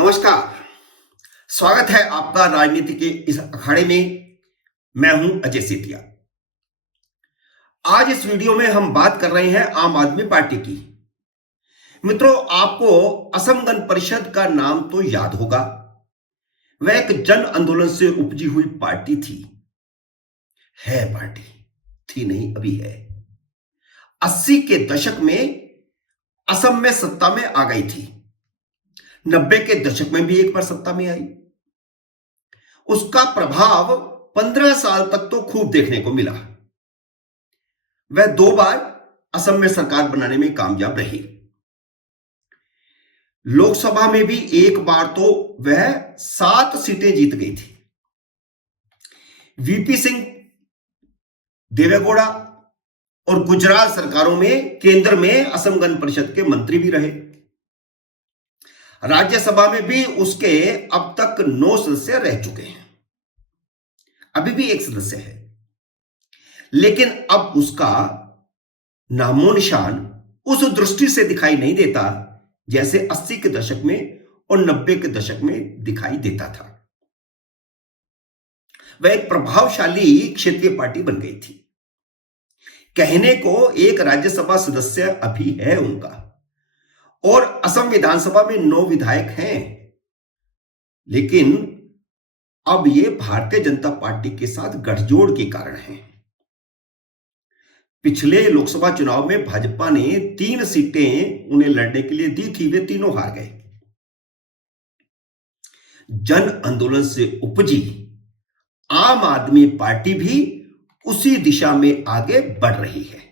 नमस्कार। स्वागत है आपका राजनीति के इस अखाड़े में। मैं हूं अजय सेतिया। आज इस वीडियो में हम बात कर रहे हैं आम आदमी पार्टी की। मित्रों, आपको असम गण परिषद का नाम तो याद होगा। वह एक जन आंदोलन से उपजी हुई पार्टी थी। है पार्टी, थी नहीं, अभी है। 80 के दशक में असम में सत्ता में आ गई थी। 90 के दशक में भी एक बार सत्ता में आई। उसका प्रभाव 15 साल तक तो खूब देखने को मिला। वह 2 बार असम में सरकार बनाने में कामयाब रही। लोकसभा में भी एक बार तो वह 7 सीटें जीत गई थी। वीपी सिंह, देवेगौड़ा और गुजरात सरकारों में केंद्र में असम गण परिषद के मंत्री भी रहे। राज्यसभा में भी उसके अब तक 9 सदस्य रह चुके हैं। अभी भी एक सदस्य है, लेकिन अब उसका नामो निशान उस दृष्टि से दिखाई नहीं देता जैसे 80 के दशक में और 90 के दशक में दिखाई देता था। वह एक प्रभावशाली क्षेत्रीय पार्टी बन गई थी। कहने को एक राज्यसभा सदस्य अभी है उनका, और असम विधानसभा में 9 विधायक हैं। लेकिन अब ये भारतीय जनता पार्टी के साथ गठजोड़ के कारण है। पिछले लोकसभा चुनाव में भाजपा ने 3 सीटें उन्हें लड़ने के लिए दी थी, वे तीनों हार गए। जन आंदोलन से उपजी आम आदमी पार्टी भी उसी दिशा में आगे बढ़ रही है।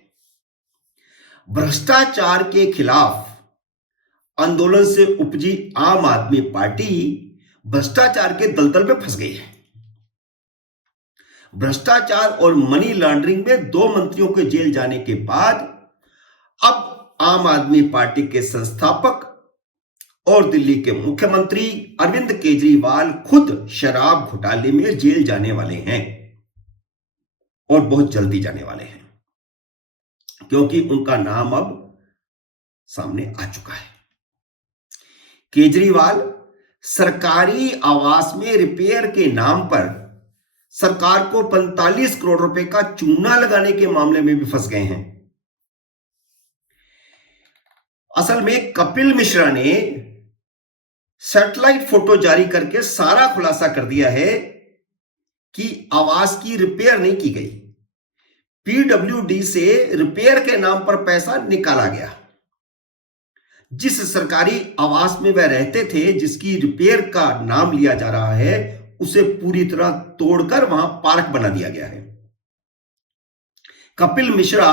भ्रष्टाचार के खिलाफ आंदोलन से उपजी आम आदमी पार्टी भ्रष्टाचार के दलदल में फंस गई है। भ्रष्टाचार और मनी लॉन्ड्रिंग में 2 मंत्रियों के जेल जाने के बाद अब आम आदमी पार्टी के संस्थापक और दिल्ली के मुख्यमंत्री अरविंद केजरीवाल खुद शराब घोटाले में जेल जाने वाले हैं, और बहुत जल्दी जाने वाले हैं, क्योंकि उनका नाम अब सामने आ चुका है। केजरीवाल सरकारी आवास में रिपेयर के नाम पर सरकार को 45 करोड़ रुपए का चूना लगाने के मामले में भी फंस गए हैं। असल में कपिल मिश्रा ने सैटेलाइट फोटो जारी करके सारा खुलासा कर दिया है कि आवास की रिपेयर नहीं की गई। पीडब्ल्यूडी से रिपेयर के नाम पर पैसा निकाला गया। जिस सरकारी आवास में वह रहते थे, जिसकी रिपेयर का नाम लिया जा रहा है, उसे पूरी तरह तोड़कर वहां पार्क बना दिया गया है। कपिल मिश्रा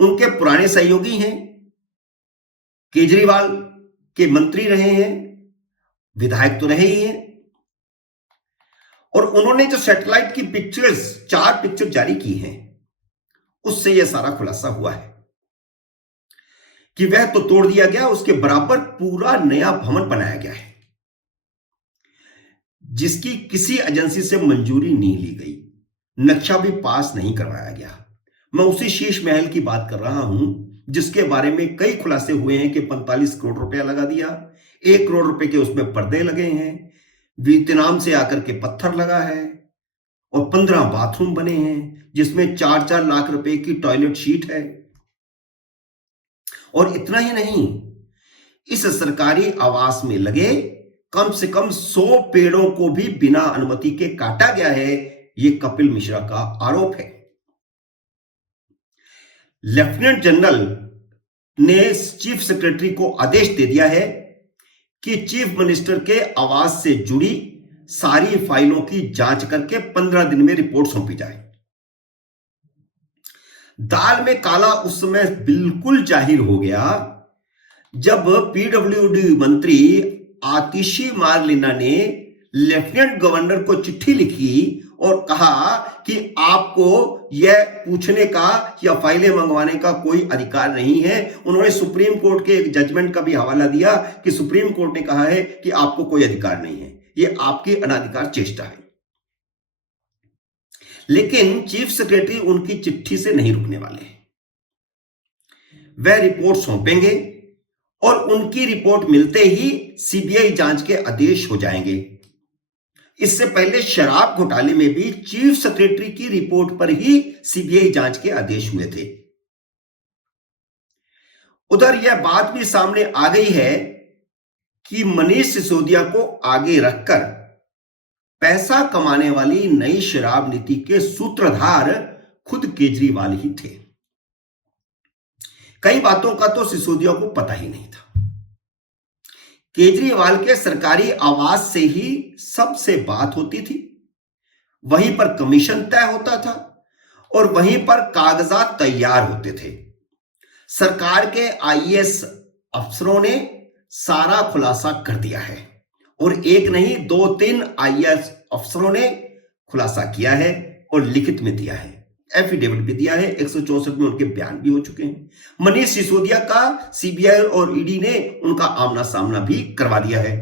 उनके पुराने सहयोगी हैं, केजरीवाल के मंत्री रहे हैं, विधायक तो रहे ही हैं, और उन्होंने जो सैटेलाइट की पिक्चर्स 4 पिक्चर जारी की हैं, उससे यह सारा खुलासा हुआ है कि वह तो तोड़ दिया गया, उसके बराबर पूरा नया भवन बनाया गया है, जिसकी किसी एजेंसी से मंजूरी नहीं ली गई, नक्शा भी पास नहीं करवाया गया। मैं उसी शीश महल की बात कर रहा हूं जिसके बारे में कई खुलासे हुए हैं कि 45 करोड़ रुपया लगा दिया, 1 करोड़ रुपए के उसमें पर्दे लगे हैं, वियतनाम से आकर के पत्थर लगा है, और 15 बाथरूम बने हैं जिसमें 4-4 लाख रुपए की टॉयलेट शीट है। और इतना ही नहीं, इस सरकारी आवास में लगे कम से कम 100 पेड़ों को भी बिना अनुमति के काटा गया है। यह कपिल मिश्रा का आरोप है। लेफ्टिनेंट जनरल ने चीफ सेक्रेटरी को आदेश दे दिया है कि चीफ मिनिस्टर के आवास से जुड़ी सारी फाइलों की जांच करके 15 दिन में रिपोर्ट सौंपी जाए। दाल में काला उस समय बिल्कुल जाहिर हो गया जब पीडब्ल्यूडी मंत्री आतिशी मारलेना ने लेफ्टिनेंट गवर्नर को चिट्ठी लिखी और कहा कि आपको यह पूछने का या फाइलें मंगवाने का कोई अधिकार नहीं है। उन्होंने सुप्रीम कोर्ट के एक जजमेंट का भी हवाला दिया कि सुप्रीम कोर्ट ने कहा है कि आपको कोई अधिकार नहीं है, यह आपकी अनाधिकार चेष्टा है। लेकिन चीफ सेक्रेटरी उनकी चिट्ठी से नहीं रुकने वाले। वह रिपोर्ट सौंपेंगे और उनकी रिपोर्ट मिलते ही सीबीआई जांच के आदेश हो जाएंगे। इससे पहले शराब घोटाले में भी चीफ सेक्रेटरी की रिपोर्ट पर ही सीबीआई जांच के आदेश हुए थे। उधर यह बात भी सामने आ गई है कि मनीष सिसोदिया को आगे रखकर पैसा कमाने वाली नई शराब नीति के सूत्रधार खुद केजरीवाल ही थे। कई बातों का तो सिसोदिया को पता ही नहीं था। केजरीवाल के सरकारी आवास से ही सबसे बात होती थी, वहीं पर कमीशन तय होता था और वहीं पर कागजात तैयार होते थे। सरकार के आईएएस अफसरों ने सारा खुलासा कर दिया है और एक नहीं 2-3 आईएएस अफसरों ने खुलासा किया है और लिखित में दिया है, एफिडेविट भी दिया है, 164 में उनके बयान भी हो चुके हैं। मनीष सिसोदिया का सीबीआई और ईडी ने उनका आमना सामना भी करवा दिया है।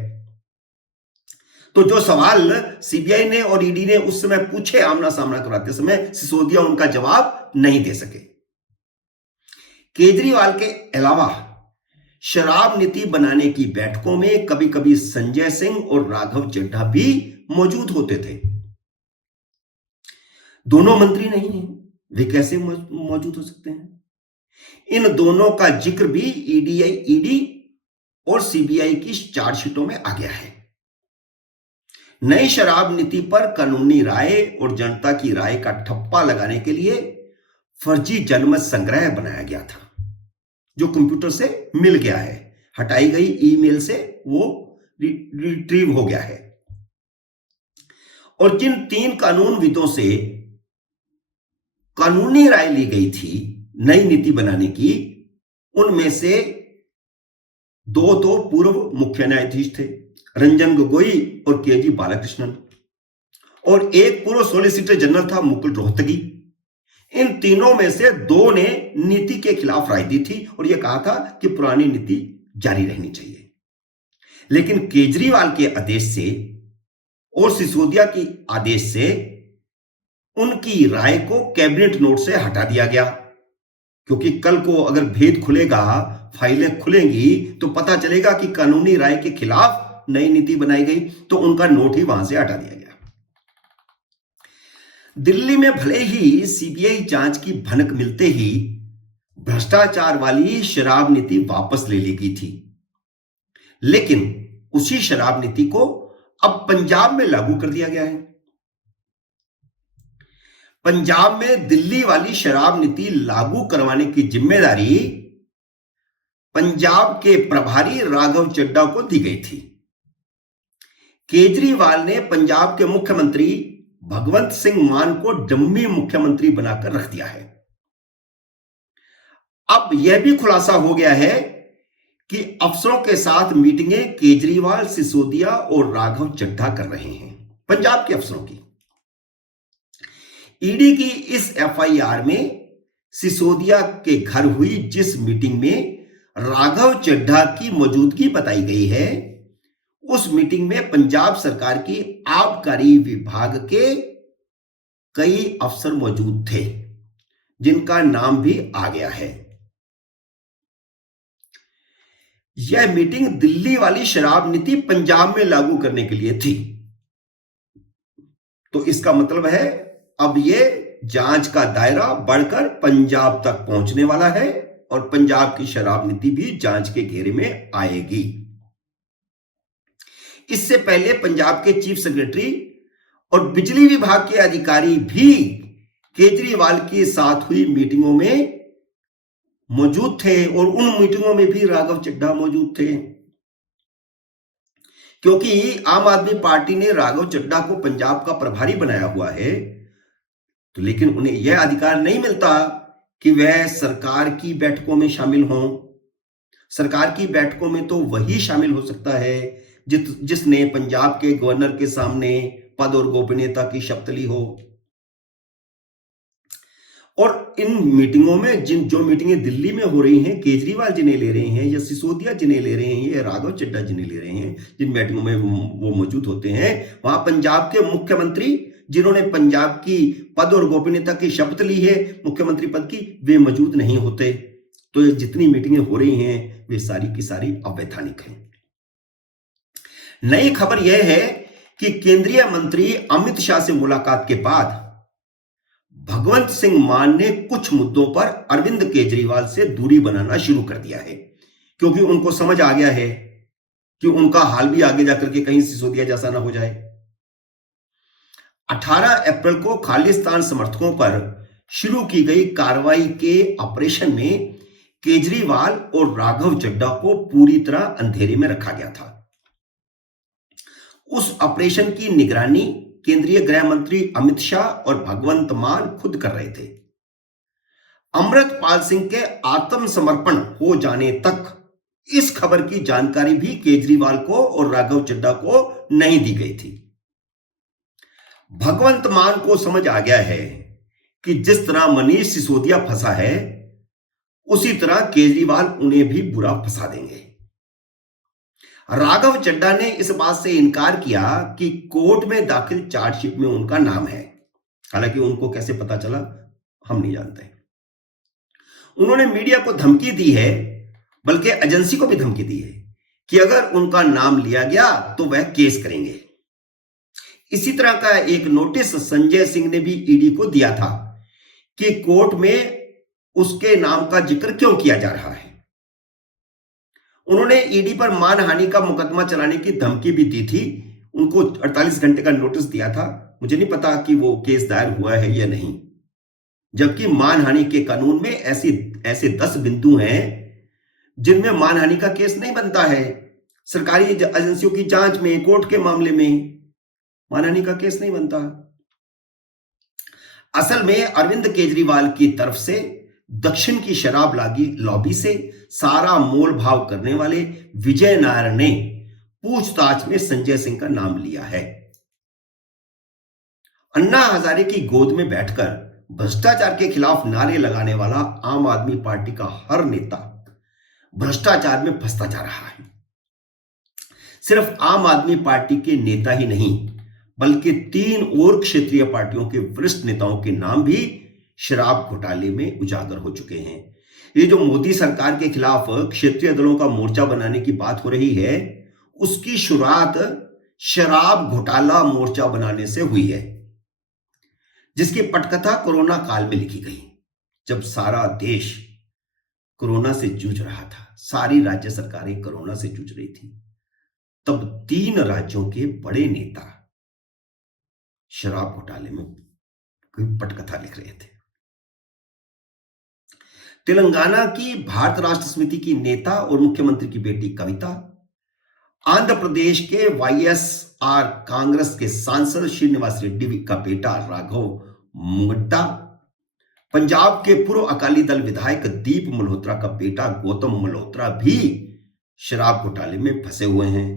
तो जो सवाल सीबीआई ने और ईडी ने उस समय पूछे आमना सामना करवाते समय, सिसोदिया उनका जवाब नहीं दे सके। केजरीवाल के अलावा शराब नीति बनाने की बैठकों में कभी कभी संजय सिंह और राघव चड्ढा भी मौजूद होते थे। दोनों मंत्री नहीं हैं, वे कैसे मौजूद हो सकते हैं? इन दोनों का जिक्र भी ईडी और सीबीआई की चार्जशीटों में आ गया है। नई शराब नीति पर कानूनी राय और जनता की राय का ठप्पा लगाने के लिए फर्जी जनमत संग्रह बनाया गया था, जो कंप्यूटर से मिल गया है, हटाई गई ईमेल से वो रिट्रीव हो गया है। और जिन 3 कानूनविदों से कानूनी राय ली गई थी नई नीति बनाने की, उनमें से 2 तो पूर्व मुख्य न्यायाधीश थे, रंजन गोगोई और केजी बालाकृष्णन, और एक पूर्व सॉलिसिटर जनरल था मुकुल रोहतगी। इन तीनों में से 2 ने नीति के खिलाफ राय दी थी और यह कहा था कि पुरानी नीति जारी रहनी चाहिए। लेकिन केजरीवाल के आदेश से और सिसोदिया की आदेश से उनकी राय को कैबिनेट नोट से हटा दिया गया, क्योंकि कल को अगर भेद खुलेगा, फाइलें खुलेंगी, तो पता चलेगा कि कानूनी राय के खिलाफ नई नीति बनाई गई, तो उनका नोट ही वहां से हटा दिया गया। दिल्ली में भले ही सीबीआई जांच की भनक मिलते ही भ्रष्टाचार वाली शराब नीति वापस ले ली गई थी, लेकिन उसी शराब नीति को अब पंजाब में लागू कर दिया गया है। पंजाब में दिल्ली वाली शराब नीति लागू करवाने की जिम्मेदारी पंजाब के प्रभारी राघव चड्ढा को दी गई थी। केजरीवाल ने पंजाब के मुख्यमंत्री भगवंत सिंह मान को डम्मी मुख्यमंत्री बनाकर रख दिया है। अब यह भी खुलासा हो गया है कि अफसरों के साथ मीटिंगें केजरीवाल, सिसोदिया और राघव चड्ढा कर रहे हैं, पंजाब के अफसरों की। ईडी की इस एफआईआर में सिसोदिया के घर हुई जिस मीटिंग में राघव चड्ढा की मौजूदगी बताई गई है, उस मीटिंग में पंजाब सरकार की आबकारी विभाग के कई अफसर मौजूद थे, जिनका नाम भी आ गया है। यह मीटिंग दिल्ली वाली शराब नीति पंजाब में लागू करने के लिए थी। तो इसका मतलब है अब यह जांच का दायरा बढ़कर पंजाब तक पहुंचने वाला है और पंजाब की शराब नीति भी जांच के घेरे में आएगी। इससे पहले पंजाब के चीफ सेक्रेटरी और बिजली विभाग के अधिकारी भी केजरीवाल के साथ हुई मीटिंगों में मौजूद थे और उन मीटिंगों में भी राघव चड्ढा मौजूद थे, क्योंकि आम आदमी पार्टी ने राघव चड्ढा को पंजाब का प्रभारी बनाया हुआ है। तो लेकिन उन्हें यह अधिकार नहीं मिलता कि वह सरकार की बैठकों में शामिल हों। सरकार की बैठकों में तो वही शामिल हो सकता है जिसने पंजाब के गवर्नर के सामने पद और गोपनीयता की शपथ ली हो। और इन मीटिंगों में जो मीटिंगें दिल्ली में हो रही हैं, केजरीवाल जिन्हें ले रहे हैं या सिसोदिया जिन्हें ले रहे हैं या राघव चड्ढा जिन्हें ले रहे हैं, जिन मीटिंगों में वो मौजूद होते हैं, वहां पंजाब के मुख्यमंत्री जिन्होंने पंजाब की पद और गोपनीयता की शपथ ली है मुख्यमंत्री पद की, वे मौजूद नहीं होते। तो ये जितनी मीटिंगें हो रही हैं वे सारी की सारी अवैधानिक हैं। नई खबर यह है कि केंद्रीय मंत्री अमित शाह से मुलाकात के बाद भगवंत सिंह मान ने कुछ मुद्दों पर अरविंद केजरीवाल से दूरी बनाना शुरू कर दिया है, क्योंकि उनको समझ आ गया है कि उनका हाल भी आगे जाकर के कहीं सिसोदिया जैसा ना हो जाए। 18 अप्रैल को खालिस्तान समर्थकों पर शुरू की गई कार्रवाई के ऑपरेशन में केजरीवाल और राघव चड्ढा को पूरी तरह अंधेरे में रखा गया था। उस ऑपरेशन की निगरानी केंद्रीय गृह मंत्री अमित शाह और भगवंत मान खुद कर रहे थे। अमृतपाल सिंह के आत्मसमर्पण हो जाने तक इस खबर की जानकारी भी केजरीवाल को और राघव चड्ढा को नहीं दी गई थी। भगवंत मान को समझ आ गया है कि जिस तरह मनीष सिसोदिया फंसा है उसी तरह केजरीवाल उन्हें भी बुरा फंसा देंगे। राघव चड्ढा ने इस बात से इनकार किया कि कोर्ट में दाखिल चार्जशीट में उनका नाम है। हालांकि उनको कैसे पता चला हम नहीं जानते। उन्होंने मीडिया को धमकी दी है, बल्कि एजेंसी को भी धमकी दी है कि अगर उनका नाम लिया गया तो वह केस करेंगे। इसी तरह का एक नोटिस संजय सिंह ने भी ईडी को दिया था कि कोर्ट में उसके नाम का जिक्र क्यों किया जा रहा है। उन्होंने ईडी पर मानहानि का मुकदमा चलाने की धमकी भी दी थी। उनको 48 घंटे का नोटिस दिया था। मुझे नहीं पता कि वो केस दायर हुआ है या नहीं, जबकि मानहानि के कानून में ऐसे 10 बिंदु हैं जिनमें मानहानि का केस नहीं बनता है। सरकारी एजेंसियों की जांच में, कोर्ट के मामले में मानहानि का केस नहीं बनता। असल में अरविंद केजरीवाल की तरफ से दक्षिण की शराब लॉबी से सारा मोल भाव करने वाले विजय नायर ने पूछताछ में संजय सिंह का नाम लिया है। अन्ना हजारे की गोद में बैठकर भ्रष्टाचार के खिलाफ नारे लगाने वाला आम आदमी पार्टी का हर नेता भ्रष्टाचार में फंसता जा रहा है। सिर्फ आम आदमी पार्टी के नेता ही नहीं, बल्कि 3 और क्षेत्रीय पार्टियों के वरिष्ठ नेताओं के नाम भी शराब घोटाले में उजागर हो चुके हैं। ये जो मोदी सरकार के खिलाफ क्षेत्रीय दलों का मोर्चा बनाने की बात हो रही है, उसकी शुरुआत शराब घोटाला मोर्चा बनाने से हुई है, जिसकी पटकथा कोरोना काल में लिखी गई। जब सारा देश कोरोना से जूझ रहा था, सारी राज्य सरकारें कोरोना से जूझ रही थी, तब 3 राज्यों के बड़े नेता शराब घोटाले में कोई पटकथा लिख रहे थे। तेलंगाना की भारत राष्ट्र समिति की नेता और मुख्यमंत्री की बेटी कविता, आंध्र प्रदेश के वाईएसआर कांग्रेस के सांसद श्रीनिवास रेड्डी का बेटा राघव मुगड्डा, पंजाब के पूर्व अकाली दल विधायक दीप मल्होत्रा का बेटा गौतम मल्होत्रा भी शराब घोटाले में फंसे हुए हैं।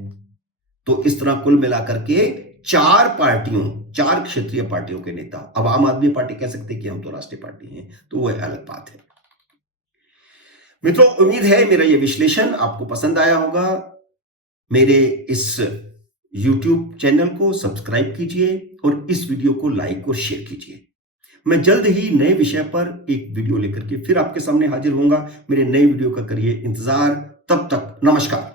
तो इस तरह कुल मिलाकर के 4 क्षेत्रीय पार्टियों के नेता, अब आम आदमी पार्टी कह सकते कि हम तो राष्ट्रीय पार्टी हैं, तो वह अलग बात है। मित्रों, उम्मीद है मेरा यह विश्लेषण आपको पसंद आया होगा। मेरे इस YouTube चैनल को सब्सक्राइब कीजिए और इस वीडियो को लाइक और शेयर कीजिए। मैं जल्द ही नए विषय पर एक वीडियो लेकर के फिर आपके सामने हाजिर होऊंगा। मेरे नए वीडियो का करिए इंतजार। तब तक नमस्कार।